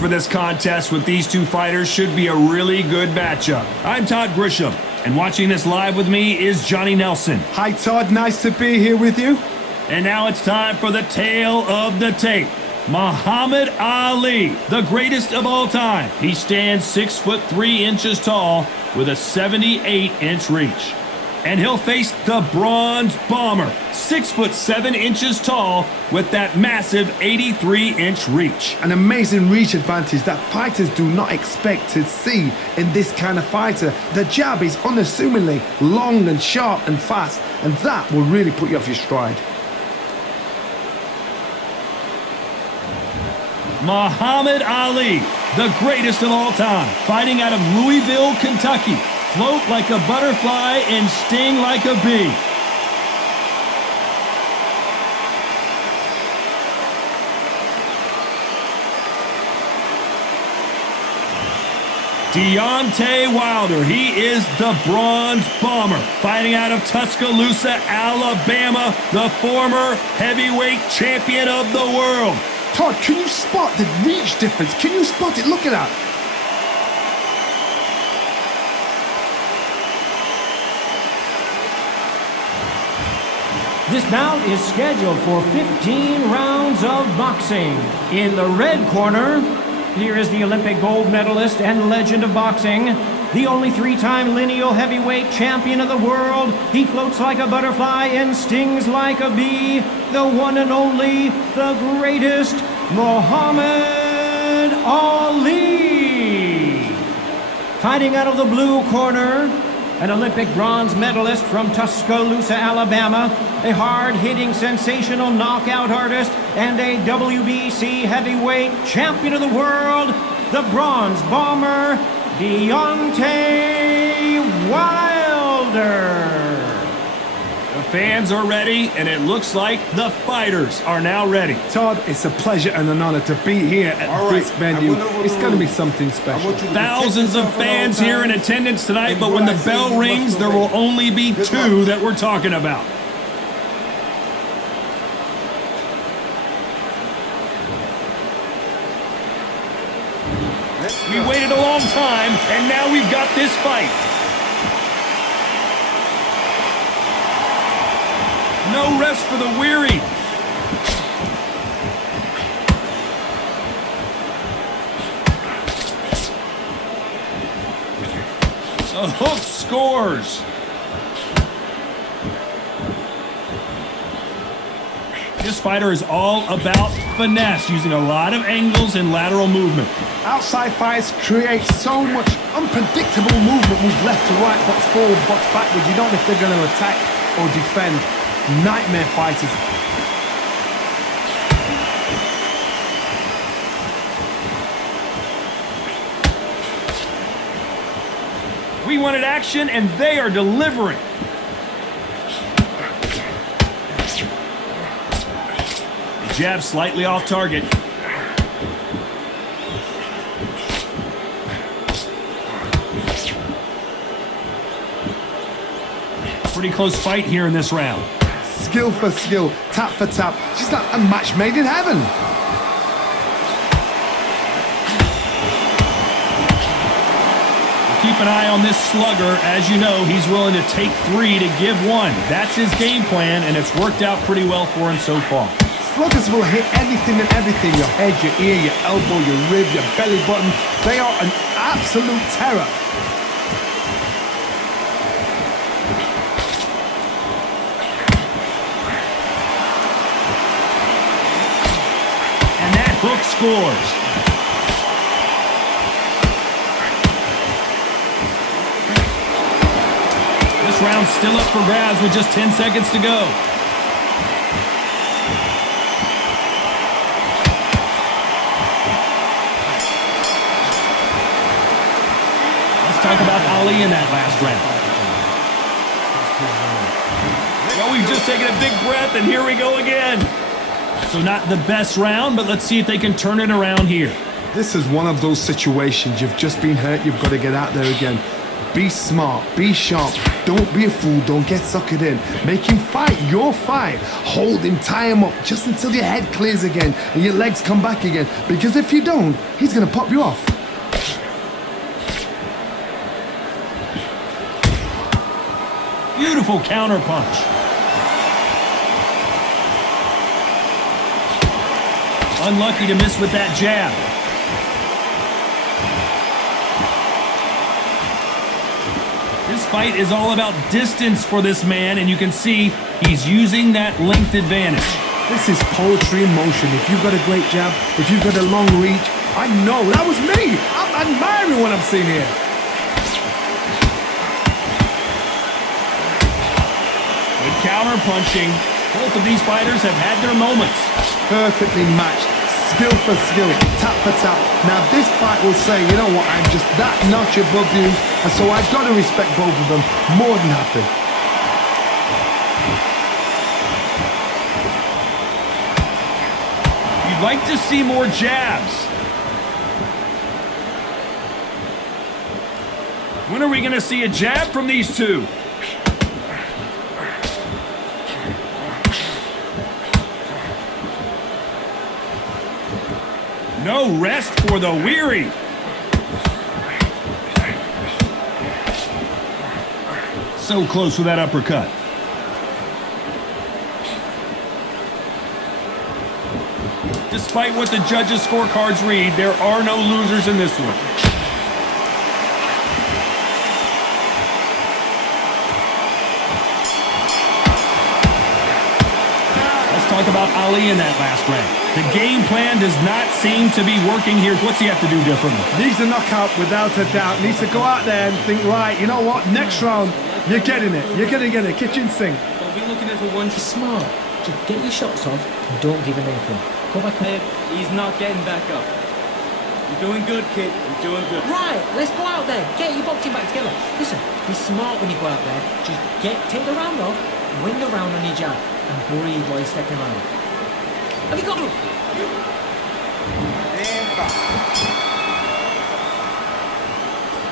for this contest with these two fighters. Should be a really good matchup. I'm Todd Grisham, and watching this live with me is Johnny Nelson. Hi Todd, nice to be here with you. And now it's time for the tale of the tape. Muhammad Ali, the greatest of all time. He stands 6'3" tall with a 78-inch reach. And he'll face the Bronze Bomber, 6'7" tall with that massive 83-inch reach. An amazing reach advantage that fighters do not expect to see in this kind of fighter. The jab is unassumingly long and sharp and fast, and that will really put you off your stride. Muhammad Ali, the greatest of all time, fighting out of Louisville, Kentucky. Float like a butterfly and sting like a bee. Deontay Wilder, he is the Bronze Bomber, fighting out of Tuscaloosa, Alabama, the former heavyweight champion of the world. Todd, can you spot the reach difference? Can you spot it? Look at that. This bout is scheduled for 15 rounds of boxing. In the red corner, here is the Olympic gold medalist and legend of boxing, the only three-time lineal heavyweight champion of the world. He floats like a butterfly and stings like a bee. The one and only, the greatest, Muhammad Ali. Fighting out of the blue corner, an Olympic bronze medalist from Tuscaloosa, Alabama, a hard-hitting, sensational knockout artist, and a WBC heavyweight champion of the world, the Bronze Bomber, Deontay Wilder. The fans are ready, and it looks like the fighters are now ready. Todd, it's a pleasure and an honor to be here at this venue. It's going to be something special. Thousands of fans here in attendance tonight, but when the bell rings, there will only be two that we're talking about. We waited a long time, and now we've got this fight. No rest for the weary. A hook scores. This fighter is all about finesse, using a lot of angles and lateral movement. Outside fights create so much unpredictable movement, move left to right, box forward, box backwards. You don't know if they're going to attack or defend. Nightmare fighters. We wanted action, and they are delivering. Jab slightly off target. Pretty close fight here in this round. Skill for skill, tap for tap. She's like a match made in heaven. Keep an eye on this slugger. As you know, he's willing to take three to give one. That's his game plan, and it's worked out pretty well for him so far. Sluggers will hit anything and everything. Your head, your ear, your elbow, your rib, your belly button. They are an absolute terror. And that hook scores. This round's still up for grabs with just 10 seconds to go. Talk about Ali in that last round. Well, we've just taken a big breath, and here we go again. So not the best round, but let's see if they can turn it around here. This is one of those situations. You've just been hurt. You've got to get out there again. Be smart, be sharp, don't be a fool, don't get suckered in. Make him fight your fight. Hold him, tie him up just until your head clears again and your legs come back again. Because if you don't, he's gonna pop you off. Beautiful counter punch. Unlucky to miss with that jab. This fight is all about distance for this man, and you can see he's using that length advantage. This is poetry in motion. If you've got a great jab, if you've got a long reach, I know, that was me. I'm admiring what I'm seeing here. Good counter punching. Both of these fighters have had their moments. Perfectly matched. Skill for skill, tap for tap. Now this fight will say, you know what, I'm just that notch above you, and so I've got to respect both of them. More than happy. You'd like to see more jabs. When are we going to see a jab from these two? No rest for the weary. So close with that uppercut. Despite what the judges' scorecards read, there are no losers in this one. Let's talk about Ali in that last round. The game plan does not seem to be working here. What's he have to do differently? Needs a knockout without a doubt. Needs to go out there and think, right, you know what, next round, you're getting it. You're going to get it. Kitchen sink. Don't be looking at the one. Smart. Just get your shots off and don't give him anything. Go back there. He's not getting back up. You're doing good, kid. You're doing good. Right, let's go out there. Get your boxing back together. Listen, be smart when you go out there. Just take the round off, win the round on your jab, and breathe while you're stepping around. Have you got him?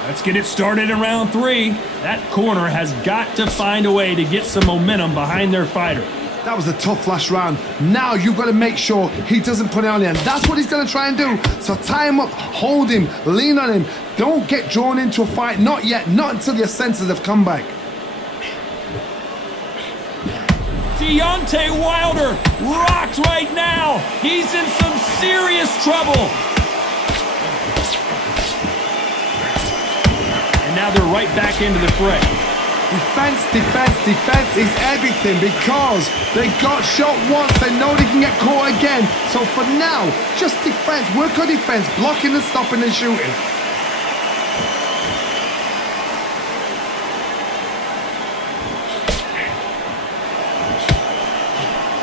Let's get it started in round 3. That corner has got to find a way to get some momentum behind their fighter. That was a tough last round. Now you've got to make sure he doesn't put it on you, and that's what he's going to try and do. So tie him up, hold him, lean on him. Don't get drawn into a fight. Not yet. Not until your senses have come back. Deontay Wilder rocked right now. He's in some serious trouble. And now they're right back into the fray. Defense, defense, defense is everything because they got shot once. They know they can get caught again. So for now, just defense. Work on defense, blocking and stopping and shooting.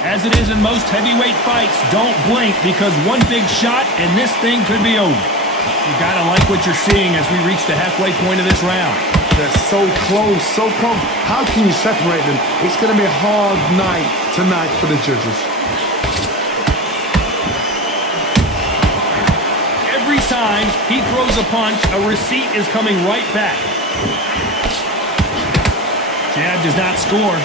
As it is in most heavyweight fights, don't blink because one big shot and this thing could be over. You gotta like what you're seeing as we reach the halfway point of this round. They're so close, so close. How can you separate them? It's going to be a hard night tonight for the judges. Every time he throws a punch, a receipt is coming right back. Jab does not score.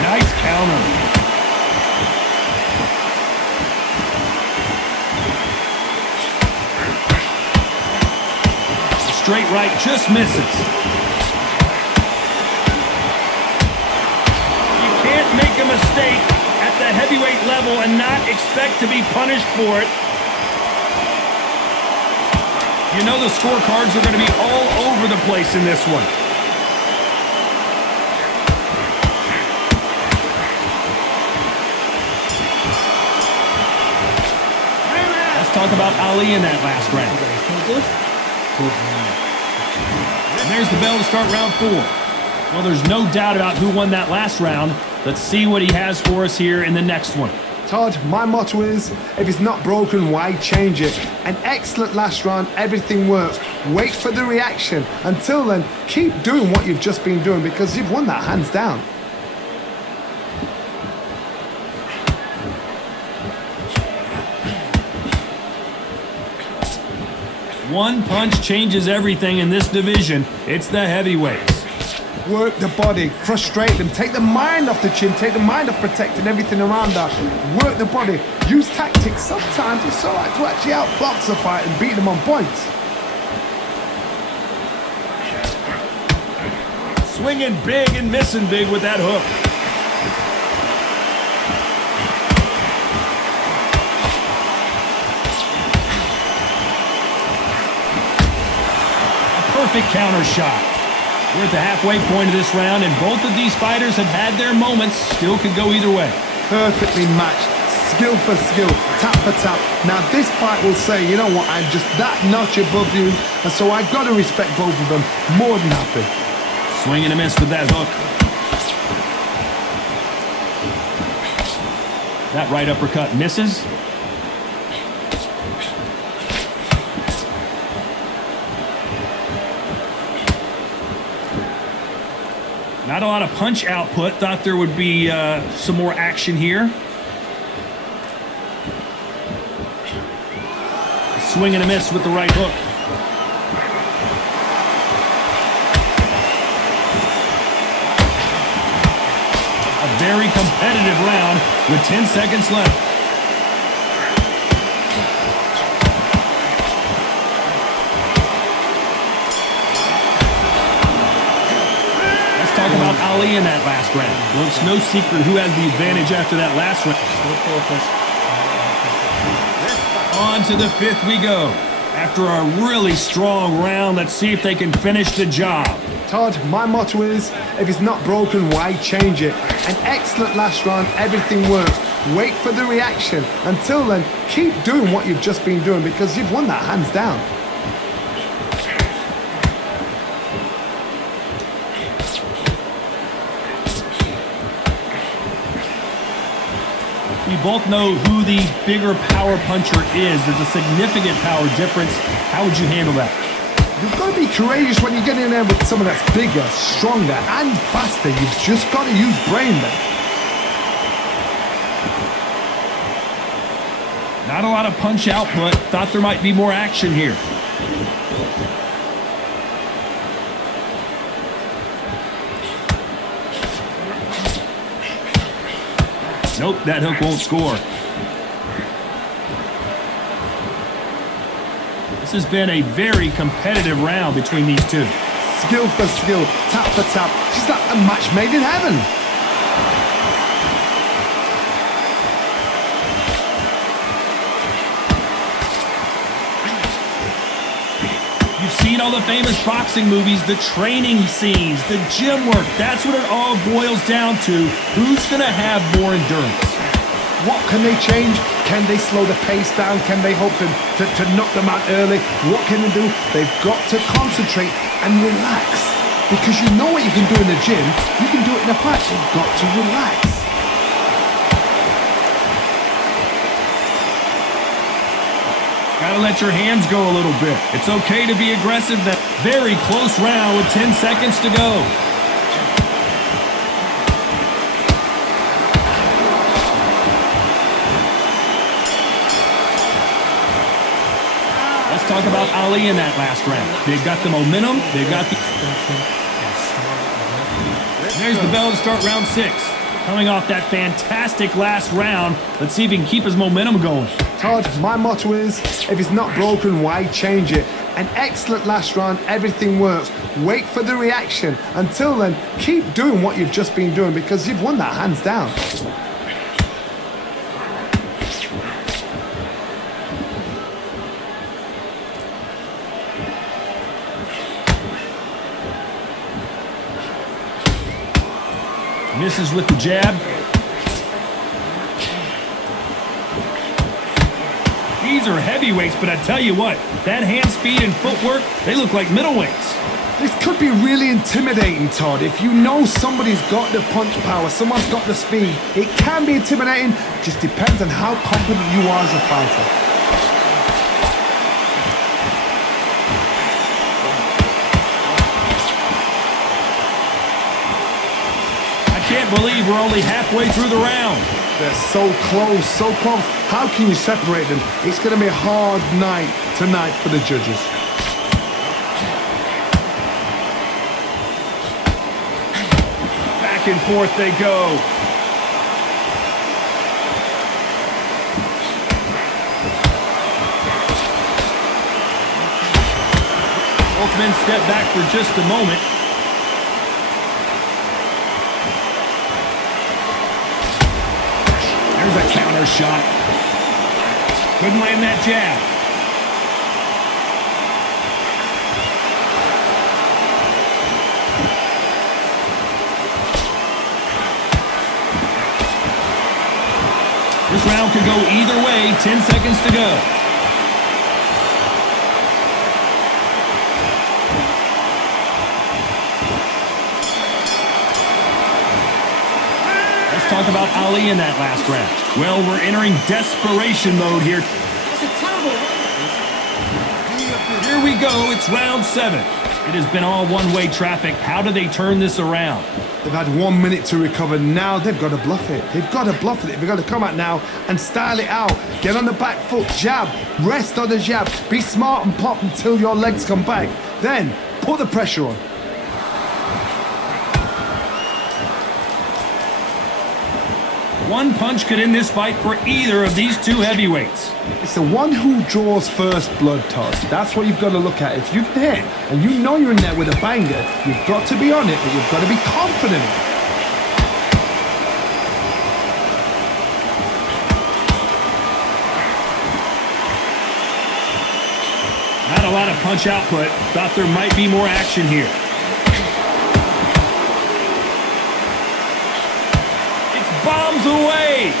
Nice counter. Straight right just misses. You can't make a mistake at the heavyweight level and not expect to be punished for it. You know the scorecards are going to be all over the place in this one. Let's talk about Ali in that last round. Good? Good man. And there's the bell to start round 4. Well, there's no doubt about who won that last round. Let's see what he has for us here in the next one. Todd, my motto is, if it's not broken, why change it? An excellent last round, everything works. Wait for the reaction. Until then, keep doing what you've just been doing because you've won that hands down. One punch changes everything in this division. It's the heavyweights. Work the body, frustrate them, take the mind off the chin, take the mind off protecting everything around that. Work the body, use tactics. Sometimes it's so hard to actually outbox a fight and beat them on points. Swinging big and missing big with that hook. A perfect counter shot. We're at the halfway point of this round, and both of these fighters have had their moments. Still could go either way. Perfectly matched, skill for skill, tap for tap. Now this fight will say, you know what, I'm just that notch above you, and so I've got to respect both of them. More than happy. Swing and a miss with that hook. That right uppercut misses. Not a lot of punch output. Thought there would be some more action here. Swing and a miss with the right hook. A very competitive round with 10 seconds left. Talk about Ali in that last round. Well, it's no secret who has the advantage after that last round. On to the fifth we go. After a really strong round, let's see if they can finish the job. Todd, my motto is, if it's not broken, why change it? An excellent last round, everything works. Wait for the reaction. Until then, keep doing what you've just been doing because you've won that hands down. We both know who the bigger power puncher is. There's a significant power difference. How would you handle that? You've got to be courageous when you get in there with someone that's bigger, stronger, and faster. You've just got to use brain then. Not a lot of punch output. Thought there might be more action here. Nope, that hook won't score. This has been a very competitive round between these two. Skill for skill, tap for tap, just like a match made in heaven. You've seen all the famous boxing movies, the training scenes, the gym work. That's what it all boils down to. Who's going to have more endurance? What can they change? Can they slow the pace down? Can they hope to knock them out early? What can they do? They've got to concentrate and relax. Because you know what you can do in the gym, you can do it in a fight. You've got to relax. Gotta let your hands go a little bit. It's okay to be aggressive. That very close round with 10 seconds to go. Let's talk about Ali in that last round. They've got the momentum. They've got the... There's the bell to start round 6. Coming off that fantastic last round, let's see if he can keep his momentum going. Todd, my motto is, if it's not broken, why change it? An excellent last round, everything works. Wait for the reaction. Until then, keep doing what you've just been doing because you've won that hands down. Misses with the jab. These are heavyweights, but I tell you what, that hand speed and footwork, they look like middleweights. This could be really intimidating, Todd. If you know somebody's got the punch power, someone's got the speed, it can be intimidating. Just depends on how confident you are as a fighter. Can't believe we're only halfway through the round. They're so close, so close. How can you separate them? It's going to be a hard night tonight for the judges. Back and forth they go. Both men step back for just a moment. There's a counter shot. Couldn't land that jab. This round could go either way. 10 seconds to go. Talk about Ali in that last round. Well, we're entering desperation mode here. It's a terrible round. Here we go. It's round 7. It has been all one-way traffic. How do they turn this around? They've had 1 minute to recover. Now they've got to bluff it. They've got to bluff it. They've got to come out now and style it out. Get on the back foot, jab, rest on the jab. Be smart and pop until your legs come back. Then put the pressure on. One punch could end this fight for either of these two heavyweights. It's the one who draws first blood, Todd. That's what you've got to look at. If you can hit and you know you're in there with a banger, you've got to be on it, but you've got to be confident. Not a lot of punch output. Thought there might be more action here. Bombs away!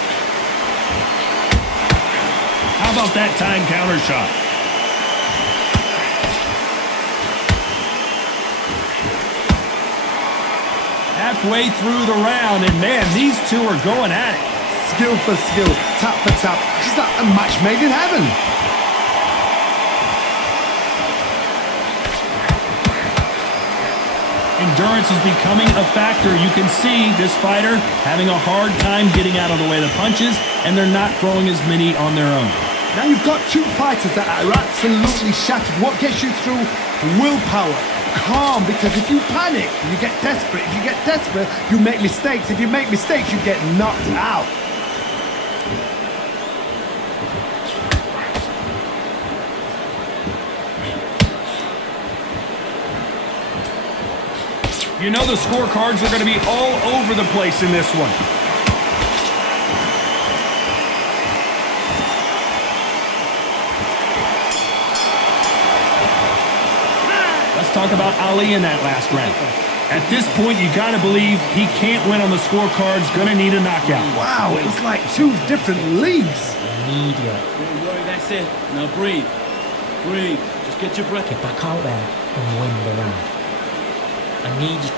How about that time counter shot? Halfway through the round, and man, these two are going at it. Skill for skill, tap for tap. Just like a match made in heaven. Endurance is becoming a factor. You can see this fighter having a hard time getting out of the way of the punches, and they're not throwing as many on their own. Now you've got two fighters that are absolutely shattered. What gets you through? Willpower. Calm, because if you panic, you get desperate. If you get desperate, you make mistakes. If you make mistakes, you get knocked out. You know the scorecards are going to be all over the place in this one. Let's talk about Ali in that last round. At this point, you got to believe he can't win on the scorecards. Going to need a knockout. Wow, it's like two different leagues. Immediate. Don't worry, that's it. Now breathe. Breathe. Just get your breath. Get back out there and win the round. I need you.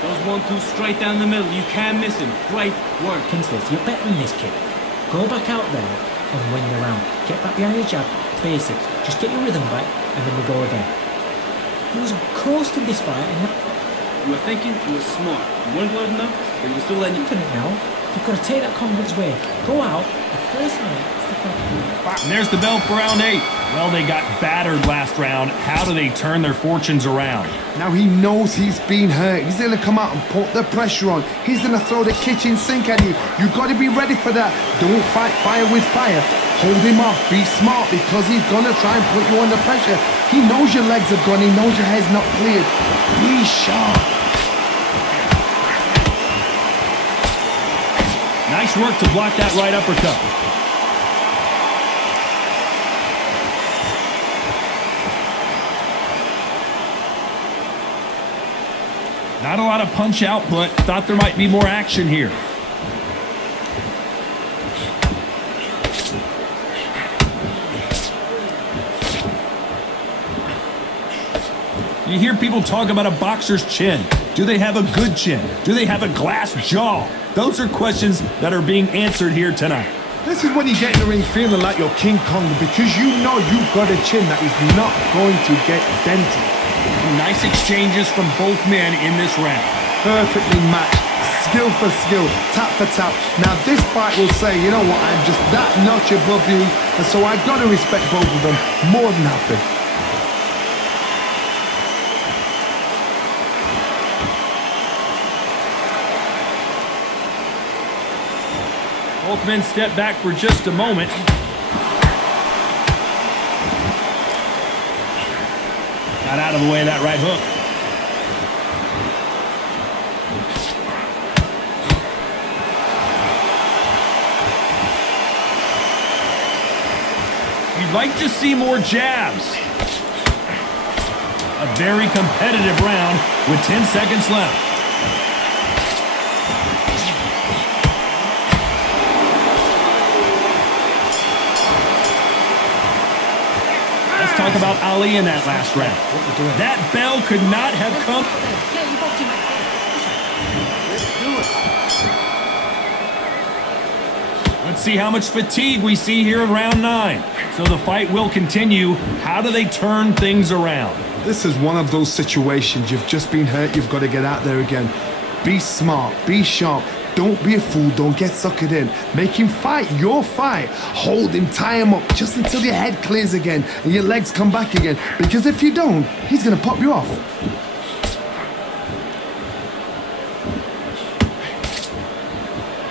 Those 1-2 straight down the middle. You can't miss him. Great work. Kingsley, you're better than this kid. Go back out there and win the round. Get back behind your jab. Basics. Just get your rhythm back and then we go again. He was close to this fight and You were thinking, you were smart. You weren't loud enough, but you were still letting you... confident now. You've got to take that confidence away. Go out. The first minute. And there's the bell for round 8. Well, they got battered last round. How do they turn their fortunes around? Now he knows he's been hurt. He's going to come out and put the pressure on. He's going to throw the kitchen sink at you. You've got to be ready for that. Don't fight fire with fire. Hold him off. Be smart because he's going to try and put you under pressure. He knows your legs are gone. He knows your head's not cleared. Be sharp. Nice work to block that right uppercut. Not a lot of punch output. Thought there might be more action here. You hear people talk about a boxer's chin. Do they have a good chin? Do they have a glass jaw? Those are questions that are being answered here tonight. This is when you get in the ring feeling like you're King Kong because you know you've got a chin that is not going to get dented. Nice exchanges from both men in this round. Perfectly matched, skill for skill, tap for tap. Now this fight will say, you know what, I'm just that notch above you, and so I've got to respect both of them more than happy. Both men step back for just a moment. Got out of the way of that right hook. You'd like to see more jabs. A very competitive round with 10 seconds left. Let's talk about Ali in that last round. That bell could not have come. Get your boxing match. Let's see how much fatigue we see here in round 9. So the fight will continue. How do they turn things around? This is one of those situations. You've just been hurt. You've got to get out there again. Be smart. Be sharp. Don't be a fool. Don't get suckered in. Make him fight your fight. Hold him. Tie him up just until your head clears again and your legs come back again. Because if you don't, he's going to pop you off.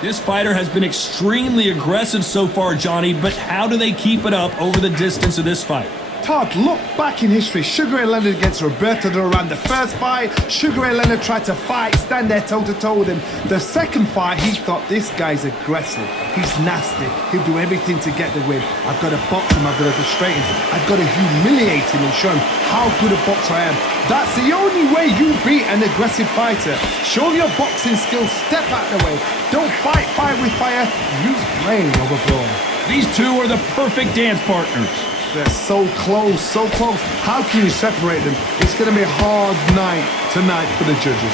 This fighter has been extremely aggressive so far, Johnny, but how do they keep it up over the distance of this fight? Todd, look back in history. Sugar Ray Leonard against Roberto Duran. The first fight, Sugar Ray Leonard tried to fight, stand there toe-to-toe with him. The second fight, he thought, this guy's aggressive. He's nasty. He'll do everything to get the win. I've got to box him. I've got to frustrate him. I've got to humiliate him and show him how good a boxer I am. That's the only way you beat an aggressive fighter. Show your boxing skills. Step out the way. Don't fight with fire. Use brain over brawn. These two are the perfect dance partners. They're so close, so close. How can you separate them? It's going to be a hard night tonight for the judges.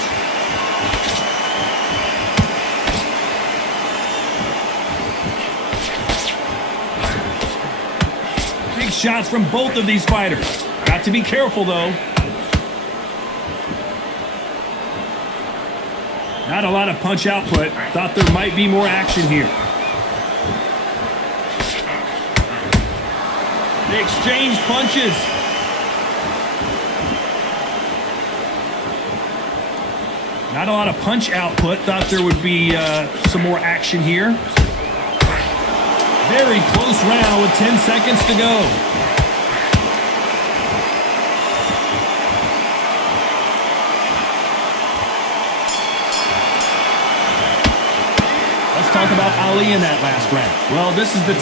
Big shots from both of these fighters. Got to be careful, though. Not a lot of punch output. Thought there might be more action here. They exchange punches. Not a lot of punch output. Thought there would be some more action here. Very close round with 10 seconds to go. Let's talk about Ali in that last round. Well, this is the...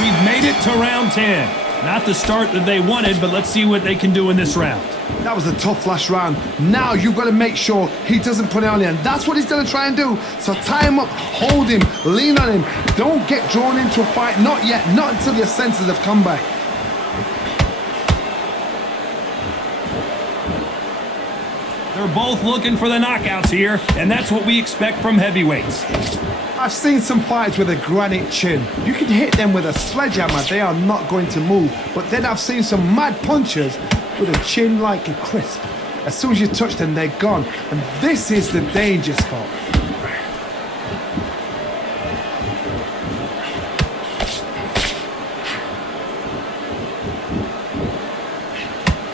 We've made it to round 10. Not the start that they wanted, but let's see what they can do in this round. That was a tough last round. Now you've got to make sure he doesn't put it on you, and that's what he's going to try and do. So tie him up, hold him, lean on him. Don't get drawn into a fight. Not yet. Not until your senses have come back. They're both looking for the knockouts here, and that's what we expect from heavyweights. I've seen some fights with a granite chin. You can hit them with a sledgehammer, they are not going to move. But then I've seen some mad punchers with a chin like a crisp. As soon as you touch them, they're gone. And this is the danger spot.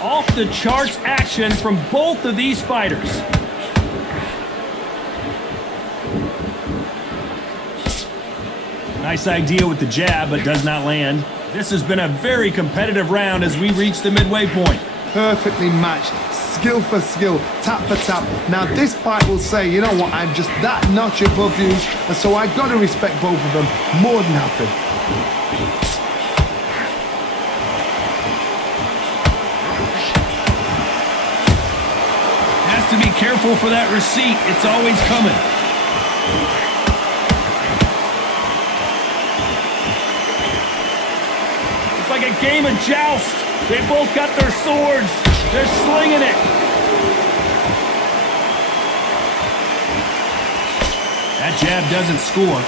Off the charts action from both of these fighters. Nice idea with the jab, but does not land. This has been a very competitive round as we reach the midway point. Perfectly matched, skill for skill, tap for tap. Now this fight will say, you know what, I'm just that notch above you, and so I've got to respect both of them more than happy. Has to be careful for that receipt. It's always coming. Like a game of joust. They both got their swords. They're slinging it. That jab doesn't score.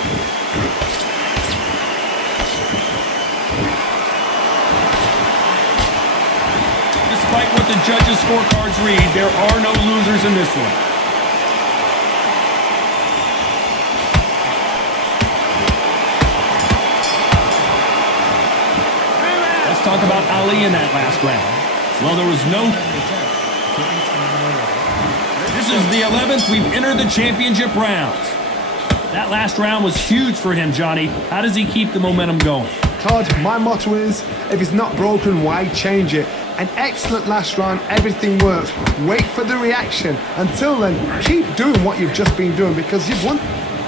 Despite what the judges' scorecards read, there are no losers in this one. Talk about Ali in that last round. Well, there was no... This is the 11th we've entered the championship rounds. That last round was huge for him, Johnny. How does he keep the momentum going? Todd, my motto is, if it's not broken, why change it? An excellent last round, everything works. Wait for the reaction. Until then, keep doing what you've just been doing because you've won.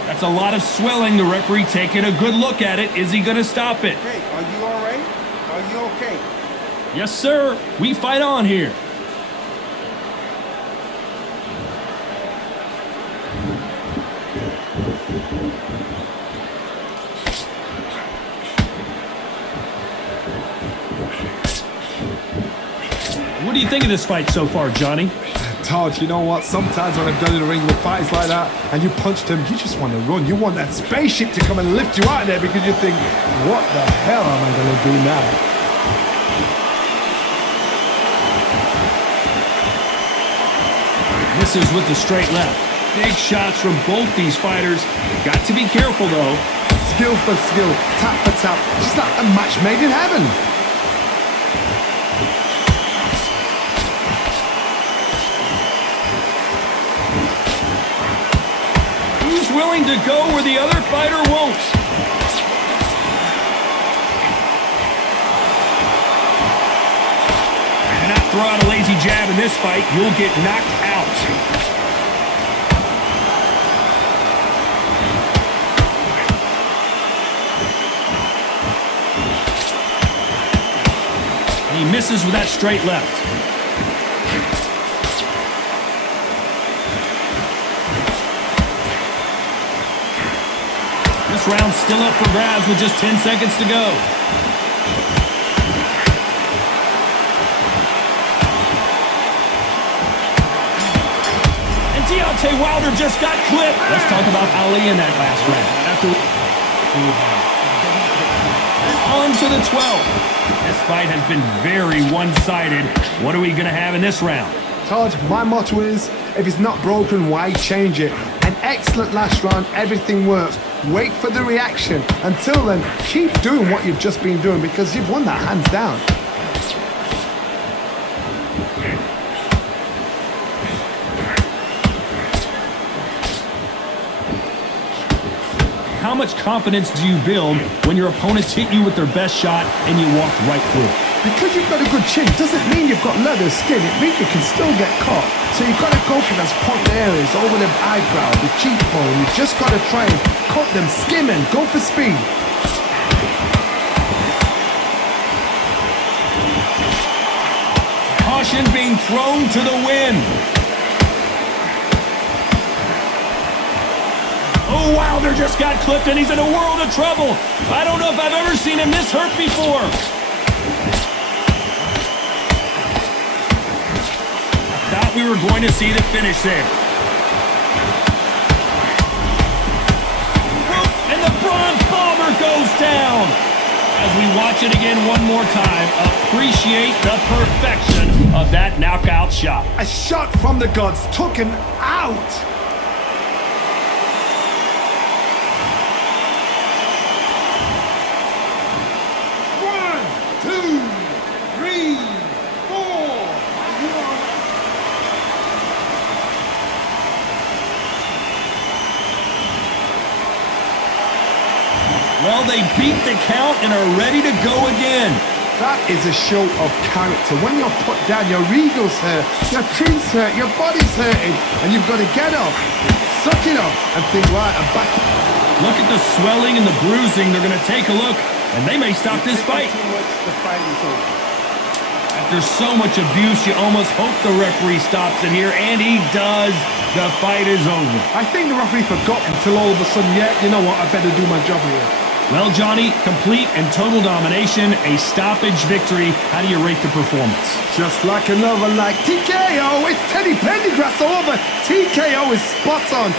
That's a lot of swelling. The referee taking a good look at it. Is he going to stop it? Hey, are you all right? Are you okay? Yes, sir. We fight on here. What do you think of this fight so far, Johnny? Todd, you know what? Sometimes when I've done in the ring with fights like that and you punched him, you just want to run. You want that spaceship to come and lift you out of there because you think, what the hell am I going to do now? Misses with the straight left. Big shots from both these fighters. Got to be careful, though. Skill for skill, tap for tap. Just like a match made in heaven. He's willing to go where the other fighter won't. Do not throw out a lazy jab in this fight. You'll get knocked out. He misses with that straight left. This round's still up for grabs with just 10 seconds to go. And Deontay Wilder just got clipped. Let's talk about Ali in that last round. On to the 12th. This fight has been very one-sided. What are we going to have in this round? Todd, my motto is, if it's not broken, why change it? An excellent last round, everything works. Wait for the reaction. Until then, keep doing what you've just been doing because you've won that hands down. How much confidence do you build when your opponents hit you with their best shot and you walk right through it? Because you've got a good chin doesn't mean you've got leather skin. It means you can still get caught. So you've got to go for those point areas, over the eyebrow, the cheekbone. You've just got to try and cut them, skim and go for speed. Caution being thrown to the wind. Oh, Wilder just got clipped and he's in a world of trouble. I don't know if I've ever seen him this hurt before. Thought we were going to see the finish there. And the bronze bomber goes down. As we watch it again one more time, appreciate the perfection of that knockout shot. A shot from the gods took him out. Well, they beat the count and are ready to go again. That is a show of character. When you're put down, your ego's hurt, your chin's hurt, your body's hurting, and you've got to get up, suck it up, and think, right, I'm back. Look at the swelling and the bruising. They're going to take a look, and they may stop this fight. The fight is over. After so much abuse, you almost hope the referee stops it here, and he does. The fight is over. I think the referee forgot until all of a sudden, yeah, you know what, I better do my job here. Well, Johnny, complete and total domination, a stoppage victory. How do you rate the performance? Just like another like TKO, it's Teddy Pendergrass all over. TKO is spot on.